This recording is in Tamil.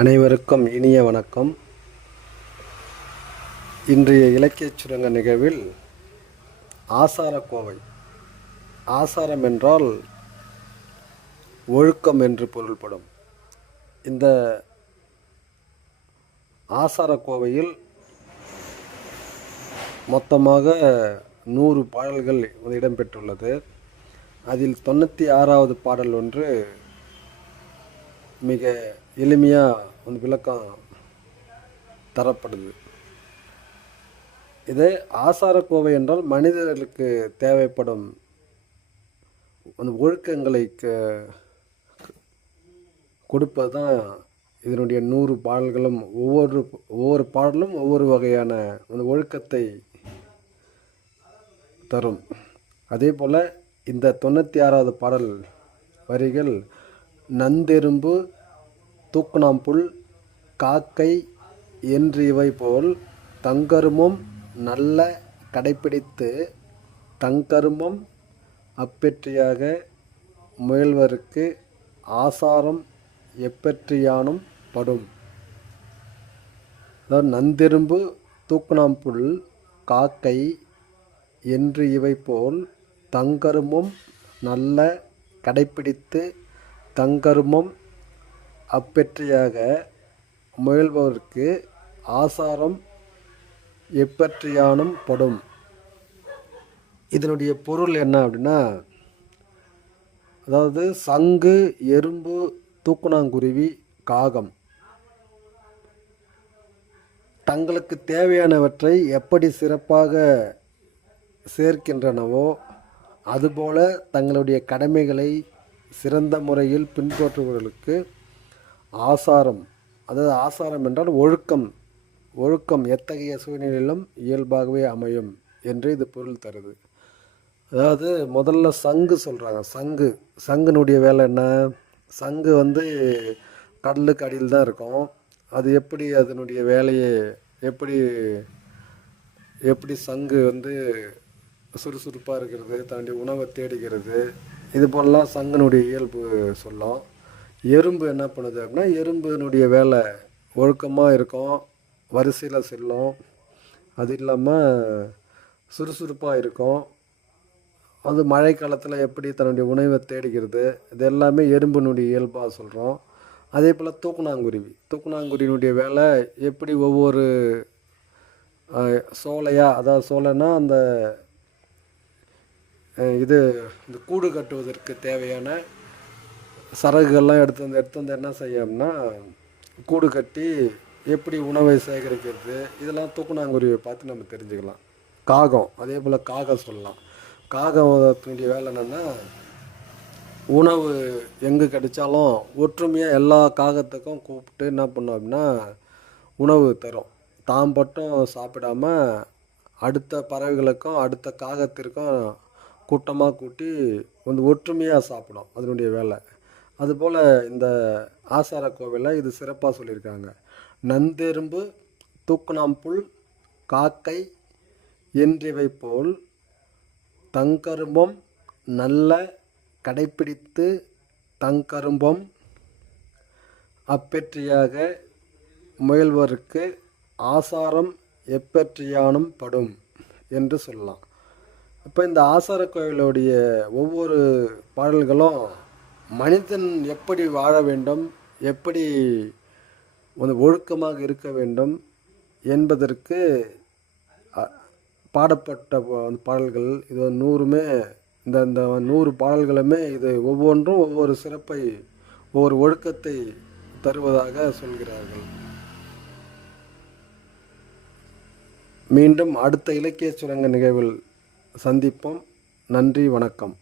அனைவருக்கும் இனிய வணக்கம். இன்றைய இலக்கியச் சுரங்க நிகழ்வில் ஆசாரக்கோவை. ஆசாரம் என்றால் ஒழுக்கம் என்று பொருள்படும். இந்த ஆசாரக்கோவையில் மொத்தமாக 100 பாடல்கள் இடம்பெற்றுள்ளது. அதில் 96வது பாடல் ஒன்று மிக எளிமையாக விளக்கம் தரப்படுது. இது ஆசாரக்கோவை என்றால் மனிதர்களுக்கு தேவைப்படும் அந்த ஒழுக்கங்களை கொடுப்பது தான் இதனுடைய 100 பாடல்களும். ஒவ்வொரு பாடலும் ஒவ்வொரு வகையான அந்த ஒழுக்கத்தை தரும். அதே போல் இந்த 96வது பாடல் வரிகள்: நந்தெரும்பு தூக்குநாம்புல் காக்கை என்று இவை போல் தங்கருமம் நல்ல கடைப்பிடித்து தங்கருமம் அப்பெற்றியாக முயல்வருக்கு ஆசாரம் எப்பெற்றியானும் படும். அதாவது நந்தெரும்பு தூக்குநாம்புல் காக்கை என்று இவை போல் தங்கருமம் நல்ல கடைப்பிடித்து தங்கருமம் அப்பெற்றியாக முயல்பவருக்கு ஆசாரம் எப்பற்றியானும் படும். இதனுடைய பொருள் என்ன அப்படின்னா, அதாவது சங்கு, எறும்பு, தூக்குநாங்குருவி, காகம் தங்களுக்கு தேவையானவற்றை எப்படி சிறப்பாக சேர்க்கின்றனவோ அதுபோல தங்களுடைய கடமைகளை சிறந்த முறையில் பின்பற்றுபவர்களுக்கு ஆசாரம், அதாவது ஆசாரம் என்றால் ஒழுக்கம் எத்தகைய சூழ்நிலையிலும் இயல்பாகவே அமையும் என்று இது பொருள் தருது. அதாவது முதல்ல சங்கு சொல்கிறாங்க. சங்குனுடைய வேலை என்ன? சங்கு கடலுக்கு அடியில் தான் இருக்கும். அது எப்படி அதனுடைய வேலையை எப்படி சங்கு சுறுசுறுப்பாக இருக்கிறது, தன்னுடைய உணவை தேடுகிறது, இது போலலாம் சங்கனுடைய இயல்பு சொல்லும். எறும்பு என்ன பண்ணுது அப்படின்னா, எறும்பினுடைய வேலை ஒழுக்கமாக இருக்கும், வரிசையில் செல்லும், அது இல்லாமல் சுறுசுறுப்பாக இருக்கும். அது மழை காலத்தில் எப்படி தன்னுடைய உணவை தேடுகிறது, இது எல்லாமே எறும்பினுடைய இயல்பாக சொல்கிறோம். அதே போல் தூக்குநாங்குருவினுடைய வேலை எப்படி ஒவ்வொரு சோலையாக, அதாவது சோலைன்னா அந்த இந்த கூடு கட்டுவதற்கு தேவையான சரகுகள்லாம் எடுத்து வந்து என்ன செய்யணும்னா கூடு கட்டி எப்படி உணவை சேகரிக்கிறது, இதெல்லாம் தூக்குநாங்குருவியை பார்த்து நம்ம தெரிஞ்சுக்கலாம். காகம், அதே போல் காகம் சொல்லலாம். காகத்தினுடைய வேலை என்னென்னா, உணவு எங்கே கிடைச்சாலும் ஒற்றுமையாக எல்லா காகத்துக்கும் கூப்பிட்டு என்ன பண்ணோம் அப்படின்னா உணவு தரும். தான் மட்டும் சாப்பிடாம அடுத்த பறவைகளுக்கும் அடுத்த காகத்திற்கும் கூட்டமாக கூட்டி ஒற்றுமையாக சாப்பிடும், அதனுடைய வேலை. அதுபோல் இந்த ஆசாரக்கோவையில் இது சிறப்பாக சொல்லியிருக்காங்க. நந்தெரும்பு தூக்குநாம்புல் காக்கை என்றிவை போல் தங்கரும்பம் நல்ல கடைப்பிடித்து தங்கரும்பம் அப்பெற்றியாக முயல்வருக்கு ஆசாரம் எப்பெற்றியானும் படும் என்று சொல்லலாம். இப்போ இந்த ஆசாரக்கோவிலுடைய ஒவ்வொரு பாடல்களும் மனிதன் எப்படி வாழ வேண்டும், எப்படி ஒழுக்கமாக இருக்க வேண்டும் என்பதற்கு பாடப்பட்ட பாடல்கள். இது 100மே இந்த 100 பாடல்களுமே இது ஒவ்வொன்றும் ஒவ்வொரு சிறப்பை, ஒவ்வொரு ஒழுக்கத்தை தருவதாக சொல்கிறார்கள். மீண்டும் அடுத்த இலக்கிய சுரங்க நிகழ்வில் சந்திப்போம். நன்றி, வணக்கம்.